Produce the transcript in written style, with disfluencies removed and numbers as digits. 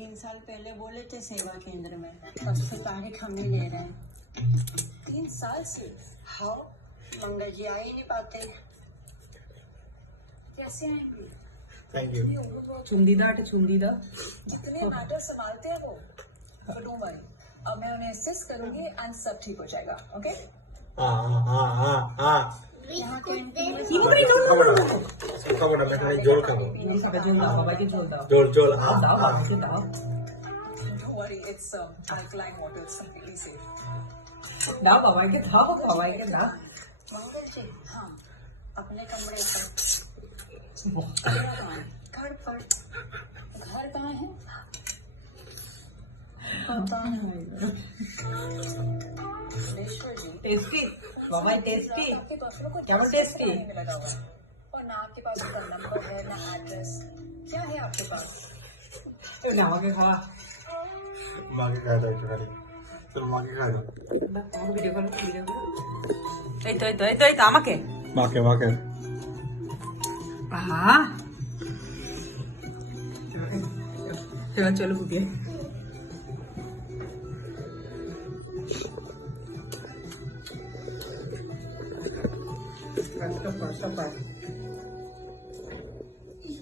3 साल पहले बोले थे सेवा केंद्र में, तब से तारीख हम ही ले रहे हैं। 3 साल से? हाँ, मंगल जी आ ही नहीं पाते। कैसे आएंगे? Thank you. चुंदीदा चुंदीदा इतने मैटर संभालते हैं वो। But don't worry, अब मैं उन्हें असिस्ट करूंगी एंड सब ठीक हो जाएगा। ओके? यहाँ कैंटीन में Kamu udah makan jol kamu. Ini sampai jol dah, bawa jol dah. Jol. Dah, bawa jol dah. Don't worry, it's alkaline water, it's completely safe. Dah, bawa dah. मंगल जी, हाँ, अपने कमरे पर। घर पर? घर कहाँ है? पता नहीं। भुवनेश्वर जी, टेस्टी, बाबा टेस्टी। आपके बफलों को क्या वो टेस्ट tasty? बनाने में लगा हुआ है। और ना आपके पास उनका नंबर है ना एड्रेस। क्या है आपके पास? Itu nama ke kah? Makan kado itu kali. Terus makan kado. Dah, aku video call. Itu আমাকে Makan. Ah. Coba budia. Stop.